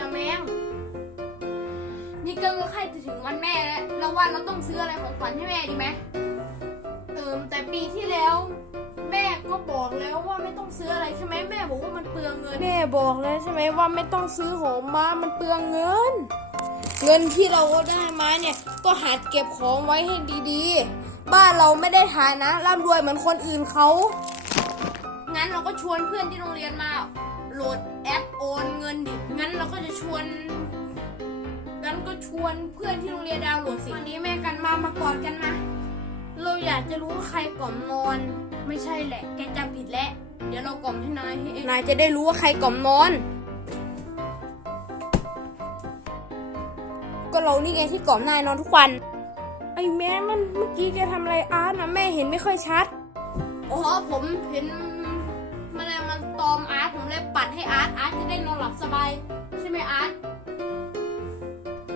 ล่ะแมงนี่ก็ใกล้จะถึงวันแม่แล้วเราว่าเราต้องซื้ออะไรของขวัญให้แม่ดีไหมเอิมแต่ปีที่แล้ว แม่ก็บอกแล้วว่าไม่ต้องซื้ออะไรใช่ไหมแม่บอกว่ามันเปลืองเงิน แม่บอกแล้วใช่ไหมว่าไม่ต้องซื้อของมามันเปลืองเงิน เงินที่เราได้มาเนี่ยก็หัดเก็บของไว้ให้ดีๆ บ้านเราไม่ได้ฐานะร่ำรวยเหมือนคนอื่นเขางั้นเราก็ชวนเพื่อนที่โรงเรียนมาโหลด วนงั้นก็ชวนเพื่อนที่โรงเรียนดาวน์โหลดสิวันนี้แม่กันมามากอดกันมา เราอยากจะรู้ว่าใครกล่อมนอน ไม่ใช่แหละ แกจำผิดแล้ว เดี๋ยวเรากล่อมให้นายให้เองนายจะได้รู้ว่าใครกล่อมนอน ก็เรานี่ไงที่กล่อมนายนอนทุกวัน ไอ้แม่มันเมื่อกี้แกทำอะไรอาร์ตนะแม่เห็นไม่ค่อยชัด อ๋อผมเห็นแมลงมันตอมอาร์ตผมเลยปัดให้อาร์ตอาร์ตจะได้นอนหลับสบาย add